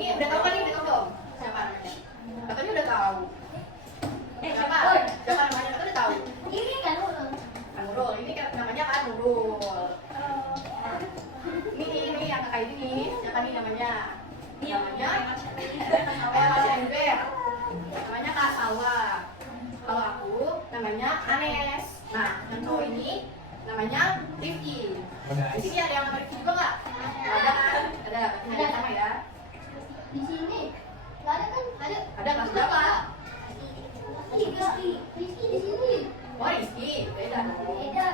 Ini udah tahu kan nih, udah tahu belum? Siapa namanya? Katanya udah tahu. Siapa? Siapa namanya? Katanya udah tahu. Ini kan Nurul. Ini namanya kan Nurul. Ini yang kakak ini. Siapa nih namanya? Namanya Mas Ember. Namanya Kak Salwa. Kalau aku namanya Anes. Nah, yang cowok ini namanya Rifki. Di sini ada yang nama Rifki juga nggak? Ada kan? Ada. Ada sama ya. di sini. Nggak ada kan? Ada. Ada kelas berapa? Rizky di sini. Oh Rizky, beda dong. Beda.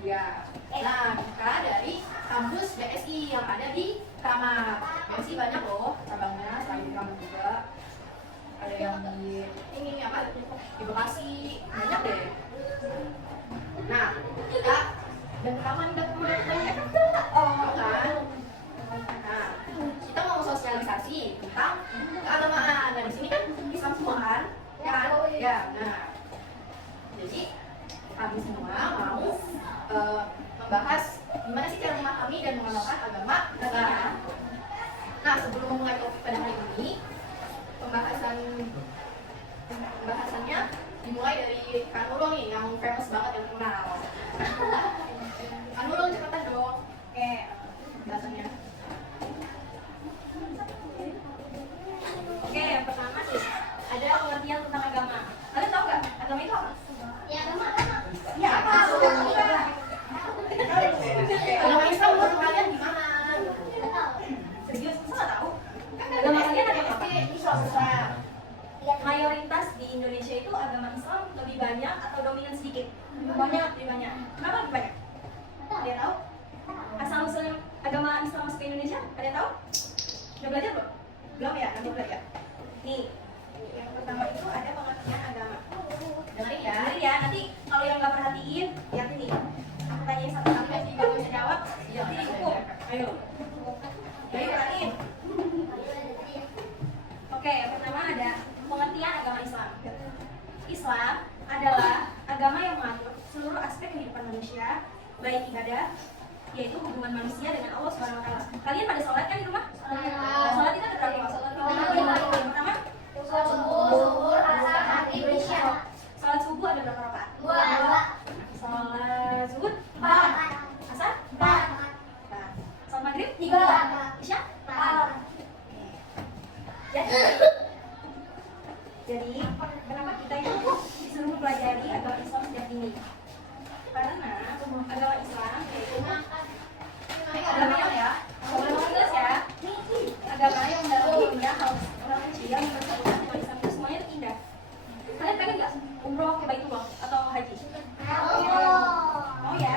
Iya. Nah, kita dari kampus BSI yang ada di Kramat. BSI banyak loh cabangnya, selain di Kramat juga. Ada yang di ini apa? Di Bekasi, banyak deh. Nah, kita dan taman banyak kan? Nah, kita mau sosialisasi tentang keagamaan. Nah, di sini kan Islam semua kan? Ya kan? Ya. Nah, jadi kami semua mau membahas gimana sih cara memahami dan mengenalkan agama negara. Nah, sebelum memulai topik pada hari ini, pembahasannya dimulai dari Kak Nurul nih, yang famous banget, yang terkenal. Kak Nurul cepetan dong. Oke, pembahasannya. Oke, yang pertama nih, ada pengertian tentang agama. Kalian tahu nggak agama itu apa? Ya, agama. Ya, apa? Agama Islam menurut kalian gimana? Serius, masa nggak tahu? Agama kalian ada apa? Islam. Mayoritas di Indonesia itu agama Islam lebih banyak atau dominan sedikit? Lebih banyak. Kenapa lebih banyak? Kalian tahu? Asal usulnya agama Islam masuk ke Indonesia, kalian tahu? Udah belajar belum? Belum ya, nanti belajar. Nih, yang pertama itu ada pengertian agama. Dengerin ya. Dengerin ya, nanti kalau yang nggak perhatiin, lihat ini. Aku tanyain satu kali, nanti kalau bisa jawab, nanti dihukum. Ayo. Ayo perhatiin. Oke, yang pertama ada pengertian agama Islam. Islam adalah agama yang mengatur seluruh aspek kehidupan manusia, baik ibadah, yaitu hubungan manusia dengan Allah Subhanahu wa taala. Kalian pada sholat kan di rumah? Sholat itu ada berapa? Yang pertama, Subuh, asar, maghrib, isya. sholat subuh ada berapa rakaat? 2. Sholat zuhur 4. 4. Asar 4. sholat maghrib 3. isya 4. Jadi kenapa kita itu disuruh mempelajari agama Islam sejak dini? Karena agama Islam yaitu agama yang ya, jelas ya, agama yang dalam dunia orang kecil yang bersangkutan dengan Islam itu semuanya itu indah. Kalian pengen nggak umroh ke Baitullah atau haji? Mau ya?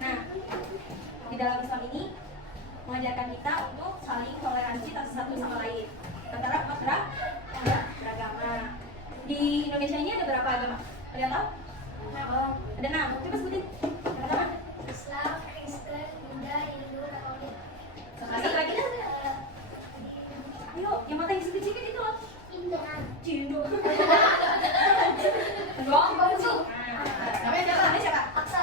Nah, di dalam Islam ini mengajarkan kita untuk saling toleransi satu sama lain antara umat beragama. Di Indonesia ini ada berapa agama? Kalian tahu? Ada 6. Coba sebutin. Yang pertama, Islam, Kristen, Buddha, Hindu, Katolik. satu lagi. Ayo, yang mata yang sipit-sipit itu loh. Cindo. Doang bangsu. Namanya siapa? Namanya siapa? Aksa.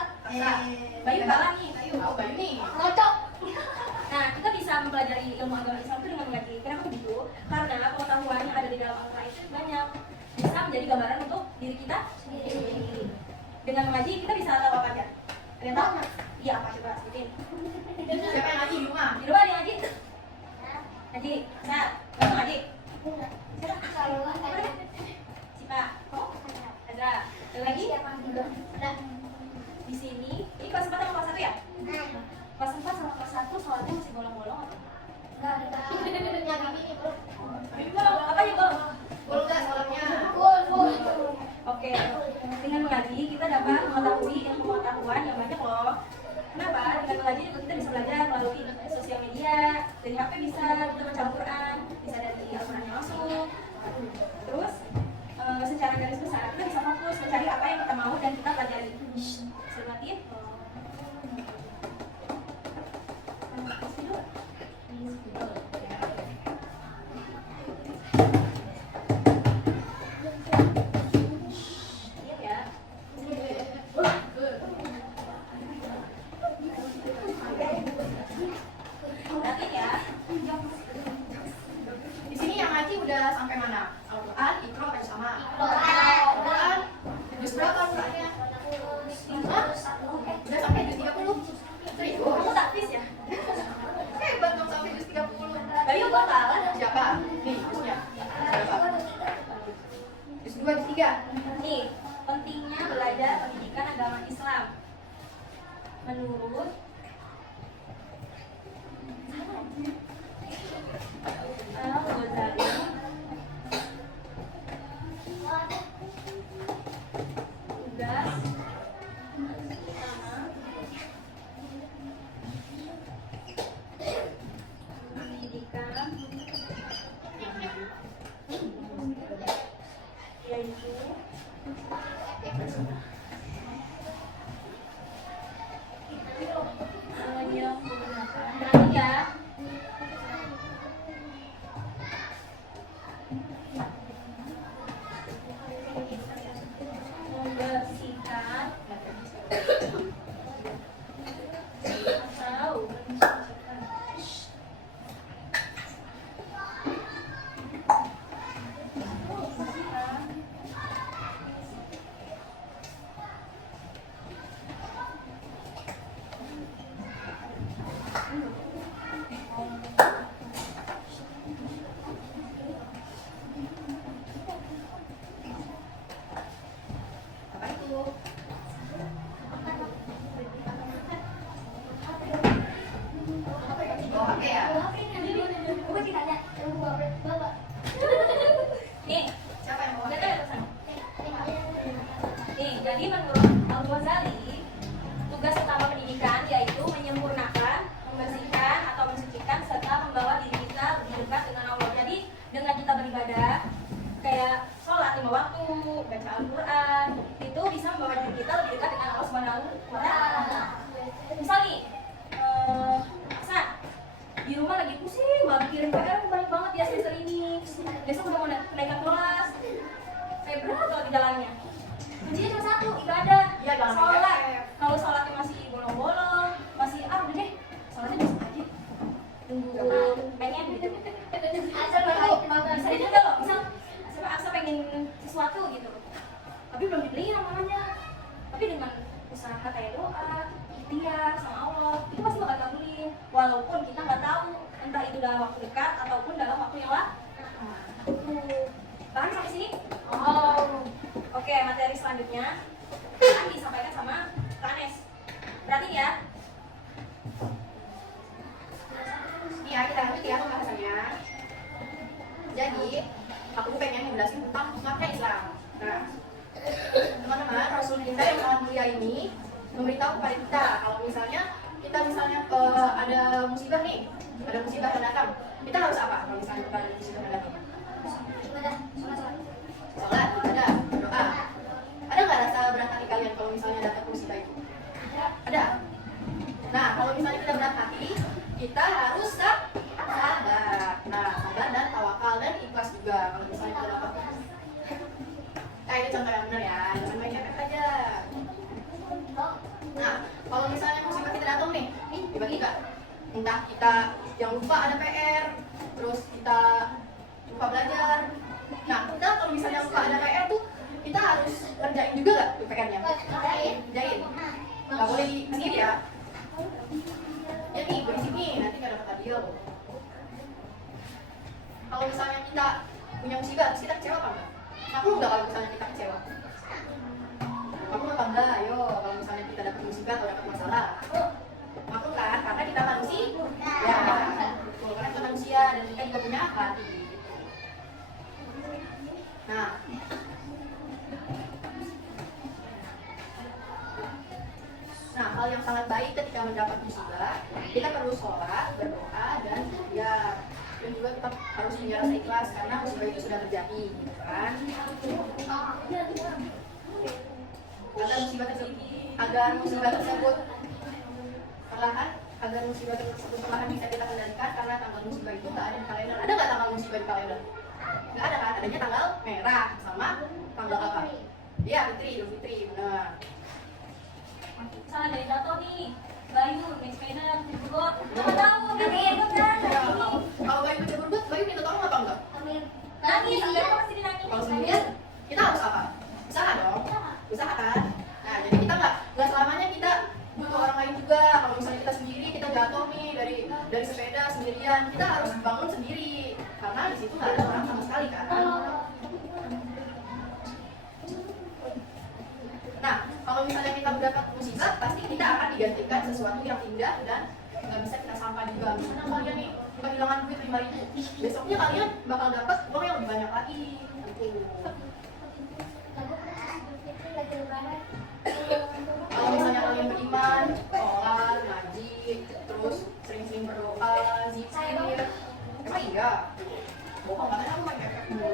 Bayu Bala nih. Oh, Bayu nih. Ngocok. Nah, kita bisa mempelajari ilmu agama Islam itu dengan mengaji. Kenapa begitu? Karena pengetahuan yang ada di dalam Al-Quran itu banyak. Bisa menjadi gambaran untuk diri kita sendiri. Dengan mengaji kita bisa tahu apa aja. Kalian tahu? Iya, apa coba sebutin. Siapa yang ngaji di rumah? Di rumah dia ngaji. Ngaji. Nah, kamu ngaji. Siapa? Oh, ada. Ada lagi? Ada. Di sini. Ini kelas 4 sama kelas 1 ya? Kelas 4 sama kelas 1 sholatnya masih bolong-bolong atau? Enggak ada. Yang ini bro. Apa ya, Bang? Full gas sholatnya. Full. Oke, dengan mengaji kita dapat mengetahui ilmu pengetahuan yang banyak loh. Kenapa? Dengan mengaji juga kita bisa belajar melalui sosial media, dari HP bisa, kita baca Al-Quran, bisa dari Al-Qurannya langsung. Terus, secara garis besar kita bisa fokus mencari apa yang kita mau dan kita pelajari. Selamat. Nih, pentingnya belajar pendidikan agama Islam. Menurut Al-Ghazali, tugas utama pendidikan yaitu yang berarti ya membersihkan atau Apa itu? Oh, oke ya. nih, Siapa yang mau? lihat ya pesan. Nih, jadi menurut Al-Ghazali, tugas utama pendidikan yaitu menyempurnakan, membersihkan atau mensucikan serta membawa diri kita lebih dekat dengan Allah. Jadi dengan kita beribadah, kayak sholat 5 waktu, baca Al-Quran, itu bisa membawa diri kita lebih dekat dengan Allah Subhanahu wa Ta'ala. Misal nih, Sa, di rumah lagi pusing banget mikirin PR banyak banget ya semester ini. Besok udah mau naik kelas, kayak berat kalau di jalannya. Kuncinya cuma satu, ibadah. Iya, jangan Sholat. mikir. Kalau sholatnya masih bolong-bolong, masih udah deh, sholatnya besok aja. Tunggu pengen gitu. Bisa juga loh, misal siapa Aksa pengen sesuatu gitu, tapi belum dibeliin sama mamanya. Tapi dengan usaha kayak doa, ikhtiar sama Allah, itu pasti bakal kabulin. Walaupun kita nggak tahu entah itu dalam waktu dekat ataupun dalam waktu yang lama. Paham sampai sini? Oh, oke. Materi selanjutnya akan disampaikan sama Kak Anes. Berarti ya. Nih ya, kita lanjut ya pembahasannya. Jadi, aku pengen ngejelasin tentang makna Islam. Nah, teman-teman, Rasul kita yang sangat mulia ini memberitahu kepada kita kalau misalnya kita ada musibah nih, ada musibah yang datang, kita harus apa? Kalau misalnya kita ada musibah yang datang, sholat, ibadah, doa. Ada nggak rasa berat hati kalian kalau misalnya dapat musibah itu? Ada. Nah, kalau misalnya kita berat hati, kita harus sabar. Nah, sabar dan tawakal dan ikhlas juga. Kalau misalnya kita dapat, nah ini contoh yang benar ya, jangan main cepet aja. Nah, kalau misalnya musibah kita datang nih, tiba-tiba, entah kita yang lupa ada PR, terus kita lupa belajar. Nah, kita kalau misalnya lupa ada PR tuh, kita harus kerjain juga nggak tuh PR-nya? Kerjain. Nggak boleh di-skip ya. Ya nih, berisik nih, nanti nggak dapat hadiah loh. Kalau misalnya kita punya musibah, terus kita kecewa apa enggak? Aku nggak kalau misalnya kita kecewa. Aku apa enggak? Ayo, kalau misalnya kita dapat musibah atau dapat masalah. Aku kan, karena kita manusia. Ya, betul. Karena kita manusia dan kita juga punya hati. Nah, hal yang sangat baik ketika mendapat musibah, kita perlu sholat, berdoa, dan ikhtiar. Dan juga kita harus punya rasa ikhlas karena musibah itu sudah terjadi, gitu kan? Agar musibah tersebut perlahan bisa kita kendalikan karena tanggal musibah itu nggak ada di kalender. Ada nggak tanggal musibah di kalender? Nggak ada kan? Adanya tanggal merah sama tanggal apa? Iya, Idul Fitri, benar. Misalnya dari jatuh nih, Bayu naik sepeda bergot, nggak tahu bergot kan? Kalau Bayu baca bergot, Bayu minta tolong apa enggak? Nangis, enggak pasti dinangis. Kalau sendirian, kita harus apa? Usaha dong, usaha kan? Nah, jadi kita nggak selamanya kita butuh orang lain juga. Kalau misalnya kita sendiri, kita jatuh nih dari sepeda sendirian, kita harus bangun sendiri karena di situ nggak ada orang sama sekali kan? dapat musibah, pasti kita akan digantikan sesuatu yang indah dan nggak bisa kita sampai juga. Misalnya kalian nih kehilangan duit 5.000, besoknya kalian bakal dapat uang yang lebih banyak lagi. Kalau misalnya kalian beriman, sholat, ngaji, terus sering-sering berdoa, zikir, emang iya? Bohong, katanya aku main efek dulu.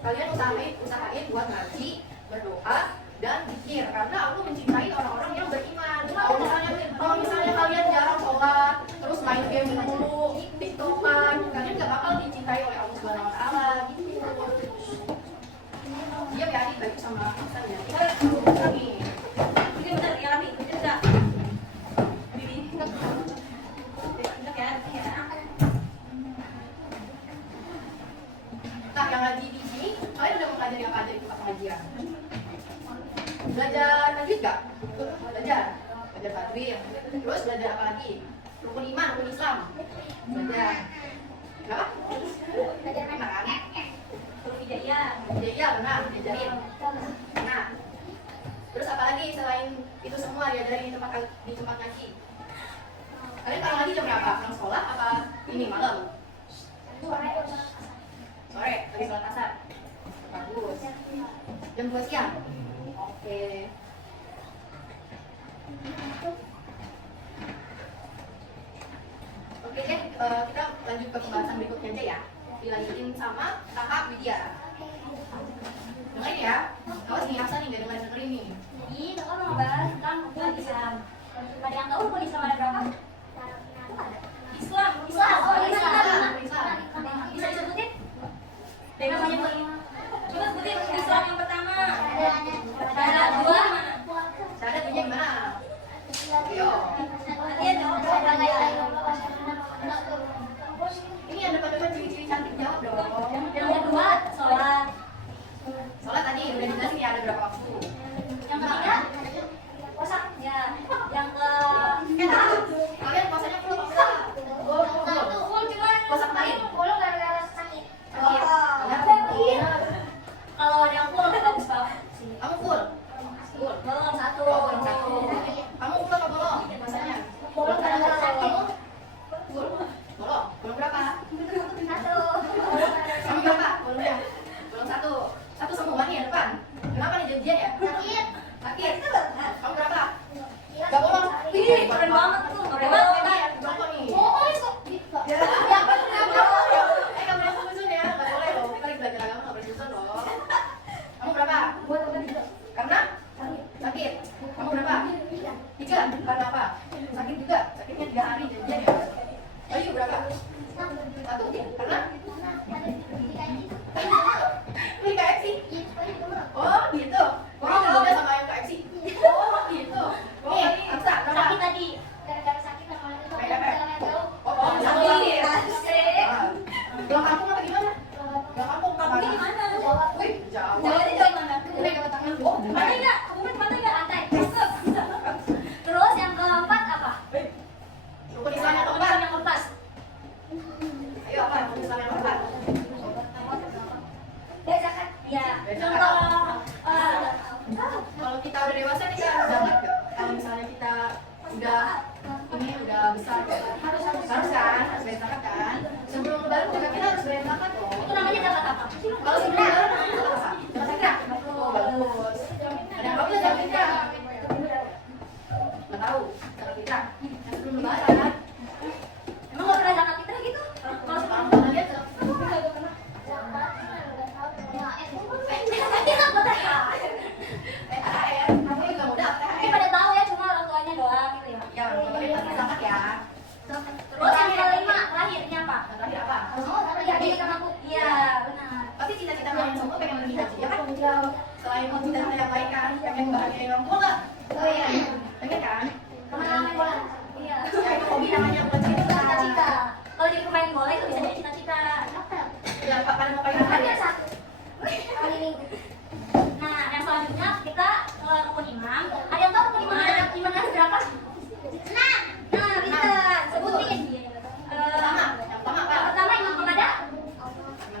Kalian usahain buat ngaji, berdoa, dan zikir karena aku mencintai orang-orang yang beriman. Kalau misalnya kalian jarang sholat, terus main game mulu, tiktokan, kalian gak bakal dicintai oleh Allah Subhanahu Wa Taala. Gitu. Dia ya baik sama misalnya. Kita nih. Ini benar ya kami, benar enggak? Bibi. Benar ya? Nah, yang ngaji di sini, kalian udah mempelajari apa aja di tempat pengajian? Belajar tajwid gak? Belajar tajwid. Terus belajar apa lagi? Rukun iman, rukun Islam. Belajar. Apa? Belajar kan? Hidayah. Iya benar, diajarin. Nah, terus apa lagi selain itu semua diajarin di tempat ngaji? Kalian kalau ngaji jam berapa? Pulang sekolah apa ini malam? Sore, lagi sholat asar. Bagus. Jam 2 siang. Oke. Oke deh, kita lanjut ke pembahasan berikutnya aja ya. Dilanjutin sama tahap widya. Dengerin ya. Awas nih Aksa nih nggak dengerin nih. Jadi kakak mau ngebahas tentang rukun Islam. Ada yang tahu rukun Islam ada berapa? Islam. Bisa disebutin? Namanya coba sebutin rukun Islam yang pertama. Ada dua. Syahadat punya gimana? Ayo. Iya dong. Ini yang depan-depan ciri-ciri cantik jawab dong. Yang kedua sholat. Sholat tadi udah dijelasin ya ada berapa waktu. Yang ketiga puasa. Ya. Yang ke Kalian puasanya full apa enggak? full cuman Puasa kemarin? sakit. Iya. Kalau ada yang full bagus banget sih. Kamu full? Full. Belum satu. Oh, belum satu. Kamu full apa bolong? Puasanya? Bolong karena kamu full. Bolong. Bolong berapa? Satu. Kamu berapa? Bolongnya? Bolong satu. Satu semua nih yang depan. Kenapa nih janjian ya? Sakit. Kamu berapa? Gak bolong. Ih, keren banget tuh. Keren banget. Jongkok nih. Ya. Gak boleh susun ya. Gak boleh loh. Kita lagi belajar agama gak boleh susun loh. Kamu berapa? Karena? Sakit. Kamu berapa? 3. Karena apa? Sakit juga. Sakitnya 3 hari janjian ya. Ayo berapa? 1. Karena? Beli KFC? Oh gitu. Kok beda sama yang KFC? Oh gitu. Nih, Aksa, berapa? Sakit tadi. Oh, sakit. Pulang kampung apa gimana? Pulang kampung apa? Kamu gimana? Wih, jauh. Jawabnya jauh mana? Udah ke tangan. Oh, Mana enggak? Kamu kan mana enggak? Lantai. Terus yang keempat apa? Rukun Islam yang Rukun keempat. Islam yang keempat. Ayo apa? Rukun Islam yang keempat. Ya. Yang Kalau kita udah dewasa kita harus zakat nggak? Kalau misalnya kita udah besar harus kan bayar zakat kan? Sebelum lebaran juga kita harus bayar zakat loh. itu namanya dapat apa? Kalau sebelum lebaran namanya zakat apa? Zakat fitrah. Oh bagus. Ada yang tahu nggak zakat fitrah? Nggak tahu. Zakat fitrah. Yang sebelum lebaran. Emang nggak pernah zakat fitrah gitu? Kalau sebelum lebaran dia zakat fitrah. THR. Kamu juga mau dapat Mungkin THR. pada tahu ya, cuma orang tuanya doang gitu ya. Ya, orang tua pasti zakat ya. Terus yang kelima, terakhirnya apa? Yang terakhir apa? Haji sama aku. Iya, benar. Pasti cita-cita kalian semua pengen pergi haji ya kan? Selain cita-cita yang lain kan, pengen bahagiain orang tua nggak? Oh iya. Pengen kan? Pemain bola. Iya. Ya itu hobi namanya buat Itu cita-cita. cita-cita. Kalau jadi pemain bola itu bisa jadi cita-cita. Ya pada mau pengen apa ya? Nah, yang selanjutnya kita ke rukun imam. Ada yang tahu rukun imam ada berapa? Nah, bisa sebutin. Yang pertama apa? Yang pertama imam kepada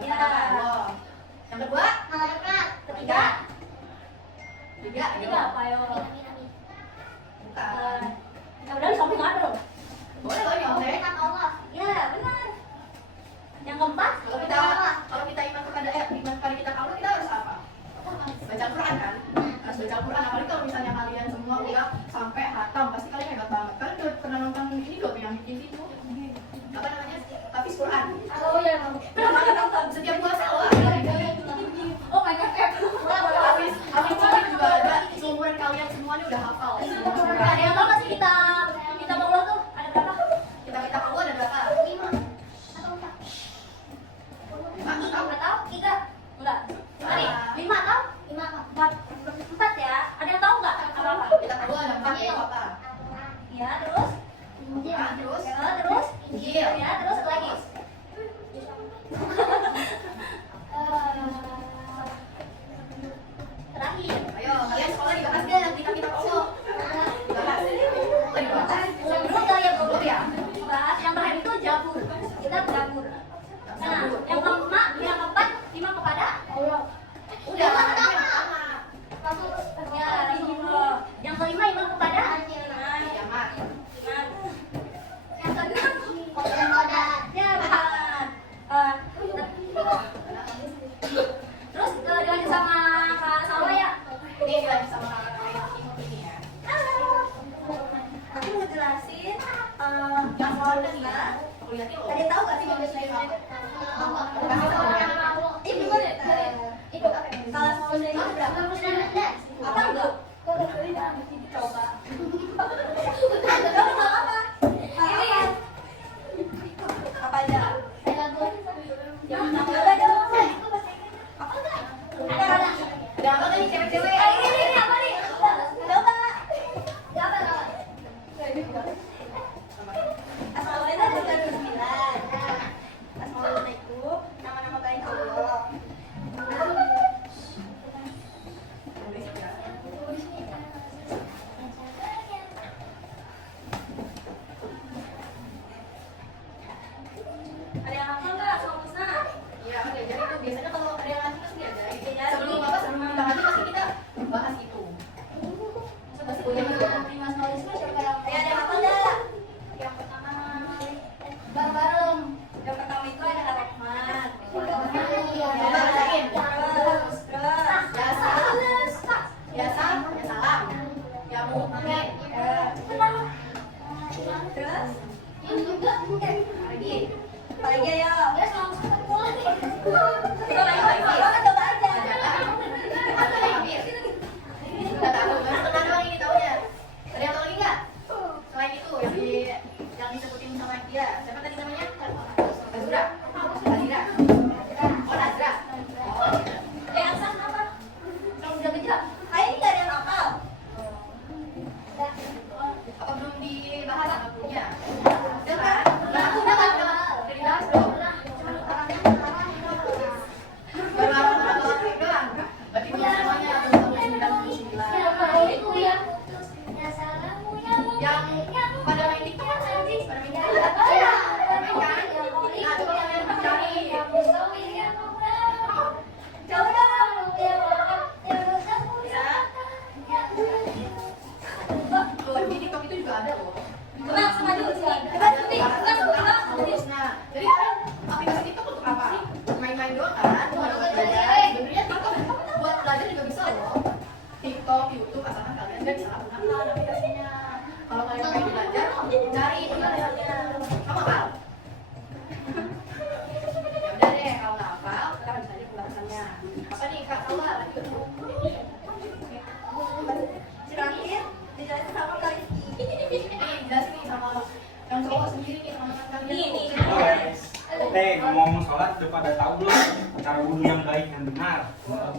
Yang pertama Allah. ketiga, Ketiga apa yo? bukan. Ya udah di samping ada dong. Boleh loh nyontek. Ya benar. Yang keempat? Kalau kita iman kepada kita Allah, kita harus apa? Baca Al-Quran kan? Harus baca Al-Quran. Apalagi kalau misalnya kalian semua udah sampai hatam, pasti kalian hebat banget. Kalian udah pernah nonton ini loh yang bikin itu apa namanya? Hafiz Quran. Oh iya. Pernah nonton setiap puasa loh. Oh my god. Hafiz Quran juga ada. Seumuran kalian semua ini udah hafal. Ada yang tahu nggak sih kita Allah tuh ada berapa? Kita Allah ada berapa? 5 Tahu nggak tahu? 3? Enggak. Tadi 5 tahu? 4 ya. Ada yang tahu nggak apa? Kita Allah ada 4 ya apa? Ya terus? Terus? Ya terus? Injil. Ya terus apa lagi? Terakhir. Ayo, kalian sekolah dibahas deh kitab-kitab Allah. Dibahas. Sebelum kalian belum ya? Bahas yang terakhir itu Jabur. Kita Jabur. Nah, yang keempat, 5 kepada Allah. Udah, Ya, yang kelima iman kepada kiamat. yang keenam ya benar. Terus dilanjut sama Kak Salwa ya. Ini lagi sama kakak ini ya. Aku mau jelasin Yang soal tadi ya. Aku lihatin loh. ada yang tahu gak sih manusia itu? Kasih tahu ya. Itu kalau manusia itu berapa? Apa enggak? Coba. Coba apa? Ini apa aja? Yang apa dong? Apa enggak? Ada apa nih cewek-cewek? Ini apa nih? Coba. Apa? Assalamualaikum warahmatullahi wabarakatuh. Assalamualaikum. Nama-nama baik Allah. Ada yang hafal nggak soal Musna? Iya, oke. Jadi itu biasanya kalau ada yang ngaji pasti ada. Iya, Sebelum kita ngaji pasti kita bahas itu. Sudah sebelumnya itu. Ayo, ada yang hafal nggak? Yang pertama Bareng. Yang pertama itu ada Rahman. coba bacain. Terus. Ya salam, ya mu'min. Terus. Lagi. Apa lagi ayo? Coba aja. Ada habis. Nggak tahu. Masih tengah doang ini taunya. Ada yang tahu lagi nggak? Selain itu yang disebutin sama dia. Siapa tadi namanya? Azura. Azira. Oh, Azra. Oh, Yang sah apa? Yang kerja. Ayo ini nggak ada yang hafal. apa belum dibahas sama gurunya? Udah kan? Udah dibahas belum? Baru apa-apa doang. Berarti belum semuanya belum 99. Yang pada main TikTok kan? Pada main TikTok. Main kan? Nah, coba kalian cari. Coba dong. Tuh, di TikTok itu juga ada loh. Langsung maju sini. Nah, jadi kan aplikasi TikTok untuk apa? Main-main doang kan? Buat belajar. Sebenarnya TikTok buat belajar juga bisa loh. TikTok, YouTube, asalkan kalian nggak disalahgunakan aplikasinya. Kalau kalian pengen belajar, cari pelajarannya. Kamu hafal? Ya udah deh, kalau nggak hafal, kita bisa aja pembahasannya. Apa nih Kak Salwa? Terakhir dijelasin sama Kak Rizky. Ini jelasin nih sama yang cowok sendiri nih sama teman kalian. Nih. Oke, ngomong sholat udah pada tahu belum cara wudhu yang baik dan benar?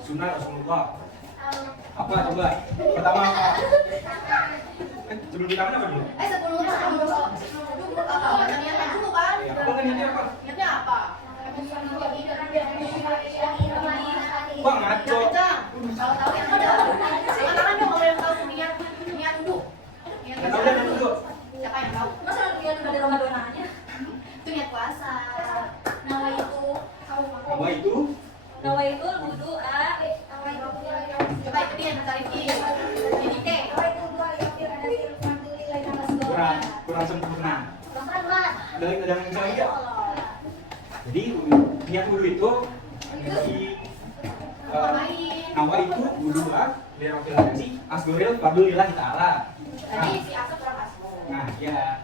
Sunnah Rasulullah. Apa coba? Pertama apa? Sebelum kita apa dulu? Sebelum apa? Niatnya dulu kan? Ya, apa kan niatnya apa? Niatnya apa? Wah ngaco. Kalau tahu yang ada. Katakan dong kalau yang tahu niat dulu. Nggak tahu dan dulu. Siapa yang tahu? Masa lihat udah ada Ramadanannya? Itu niat puasa. Nawa itu. Apa itu? Nawa itu wudu Coba itu dia yang cari ada yang bisa lihat. Jadi niat wudhu itu di nawa itu wudhu dirafilasi asguril fadlillahi ta'ala. Tadi si Asep kurang asmo. Nah, ya.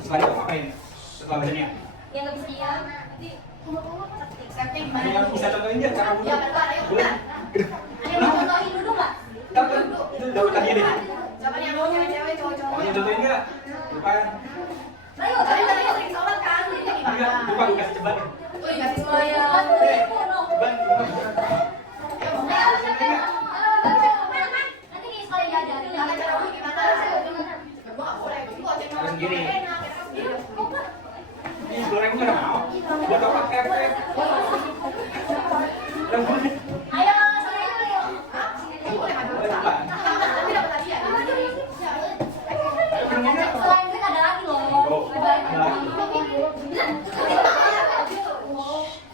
Setelah itu ngapain? Setelah bacanya? Yang nggak bisa diam, nanti Setting Ada yang bisa contohin dia cara wudhu? Ya betul, ayo Boleh? ada yang mau contohin dulu nggak? Itu dapat tadi deh. Siapa yang mau cewek-cewek, Mau cowok-cowok? contohin nggak? Depan. Ayo, Tadi sering sholat kan, ini Enggak, gimana? lupa gue kasih ceban. Oh, dikasih semua ya. Ceban, nanti di sekolah diajarin Tata cara wudhu gimana? Gua nggak boleh, gua cek Harus gini. enak. Ini goreng nggak mau. Buat apa efek? ayo sana yuk. Boleh kan? Boleh apa? Tapi dapat hadiah. Selain itu ada lagi loh. Oh, ada lagi.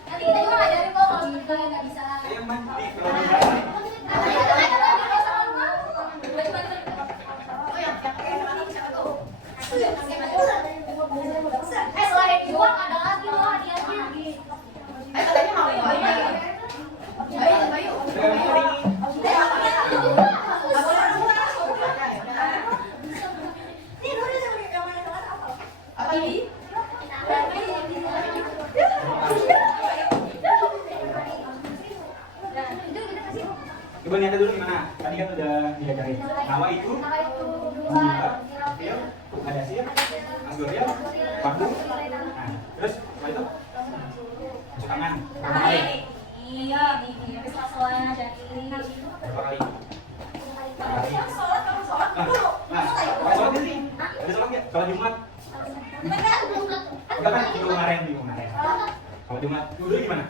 Nanti kita juga ngajarin kok kalau gitu nggak bisa. Saya mati kalau nggak. Oh, yang pakai mana siapa tuh? Selain juang ada lagi loh hadiahnya. Ayo katanya mau ya. Ayo, ayo. Saya mau ini. Apa ini? Coba lihat dulu gimana? Tadi kan udah diajarin. Nawa itu dua, fil, ada sir, asguril, fardu. Nah, terus setelah itu cuci tangan berapa kali? Iya, ini habis sholat dari Berapa kali? sholat kamu sholat Nah, nah, sholat di sini. Ada sholat nggak? Sholat Jumat. Enggak kan minggu kemarin, minggu kemarin. Kalau Jumat dulu gimana?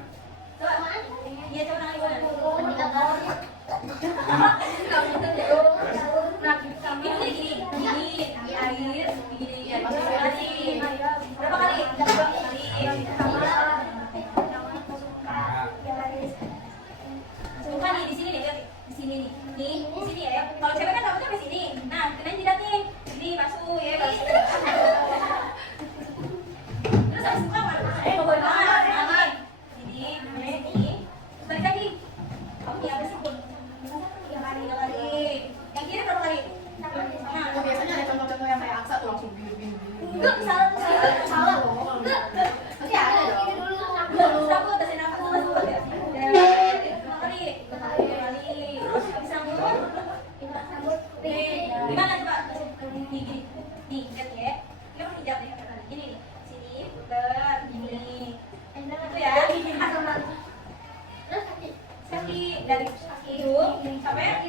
Iya, coba nangis dulu. Nah, Nah, kami gini, air, begini, lagi. Berapa kali? 2 kali. nah, Bukan nih di sini nih, lihat di sini nih. Nih, di sini ya. Kalau cewek kan rambutnya di sini. Nah, kenain jidat nih. Ini masuk ya, masuk. Terus habis itu apa? Bawa tangan. Ini. Terus balik lagi. Kamu ya habis itu. 3 kali. Yang kiri berapa kali? Nah, Oh, biasanya ada contoh-contoh yang kayak Aksa tuh langsung biru. enggak salah. Salah loh. Pasti ada dong. Aku atasin aku masuk ya. 5 kali. 5 kali. Habis sambut. Nih, gimana coba? Gini. Nih, lihat ya. Ini kan hijab nih. Gini nih. Sini, putar, gini. Itu ya. Kaki dari kaki hidung sampai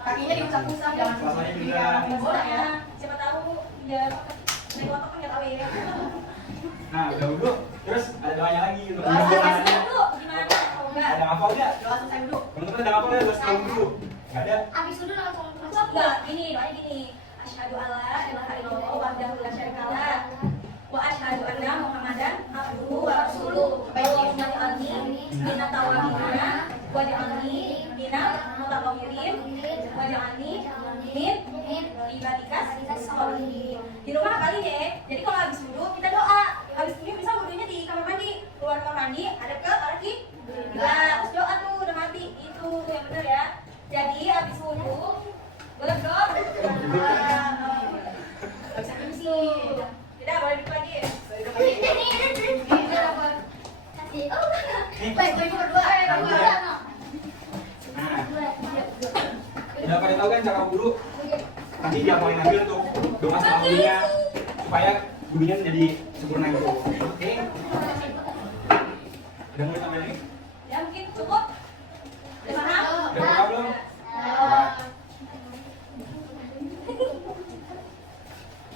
Kakinya diusap-usap jangan Rasanya juga. boleh ya. siapa tahu ya naik otak kan nggak tahu ya. nah, udah wudhu. Terus ada doanya lagi untuk Doa menyembuhkan. Kasih dulu gimana? Oh, enggak. Ada ngapal nggak? Doa selesai dulu. Teman-teman ada ngapal nggak? Buat setelah wudhu? Nggak ada. Habis dulu langsung Enggak, gini, doanya gini. Asyhadu alla ilaha illallah wahdahu la syarikalah wa asyhadu anna Muhammadan abduhu wa rasuluh. Allahumma ja'alni minat tawabina wa ja'alni minal mutatahhirin wa ja'alni min ibadikas sholihin. Di rumah kali deh. Jadi kalau habis wudhu kita doa. Habis wudhu bisa wudhunya di kamar mandi. Keluar kamar mandi, ada ke arah terus doa tuh udah mati. Itu yang benar ya. Jadi habis wudhu boleh dong. Bisa MC. Tidak boleh duduk lagi. Baik, gue berdua. Nah, udah pada tahu kan cara wudhu? Nanti diapain lagi untuk doa sama wudhunya supaya wudhunya jadi sempurna gitu. Oke. Udah mulai tambah lagi? Ya mungkin cukup. Udah paham? Udah buka belum?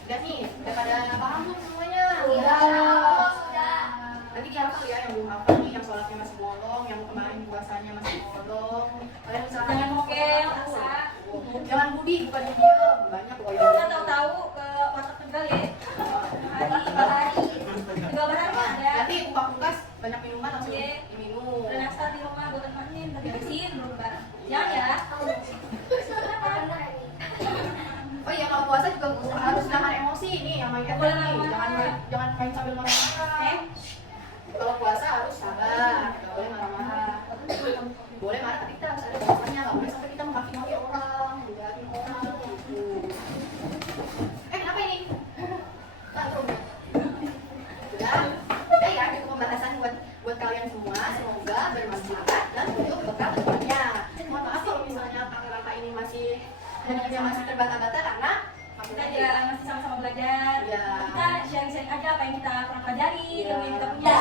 Udah nih, udah pada paham belum semuanya? Nanti dihafal ya yang belum hafal nih, yang sholatnya masih bolong, yang kemarin puasanya masih bolong. Kalian misalkan Jangan mokel, Aksa. Jangan budi, bukan diem. Banyak loh yang Kita tahu-tahu ke warteg Tegal ya. Hari, 2 hari ada. nanti buka kulkas banyak minuman langsung Iya. diminum. Ada nastar di rumah buat temenin, tapi habisin belum lebaran. Jangan ya. Oh iya, kalau puasa juga harus nahan emosi. emosi nih, yang main Boleh nih, marah-marah. jangan main sambil marah-marah. Kalau puasa harus sabar, nggak boleh marah-marah. Boleh marah tapi kita harus ada batasannya, nggak boleh sampai kita memaki-maki orang, menjahatin orang gitu. Kenapa ini? Lalu udah ya, itu pembatasan buat kalian semua. Semoga bermanfaat dan untuk bekal kedepannya. Mohon maaf kalau misalnya kakak-kakak ini masih terbata-bata karena Kita juga masih sama-sama belajar. Ya. Kita sharing-sharing aja apa yang kita pernah pelajari, Ya. ilmu yang kita punya.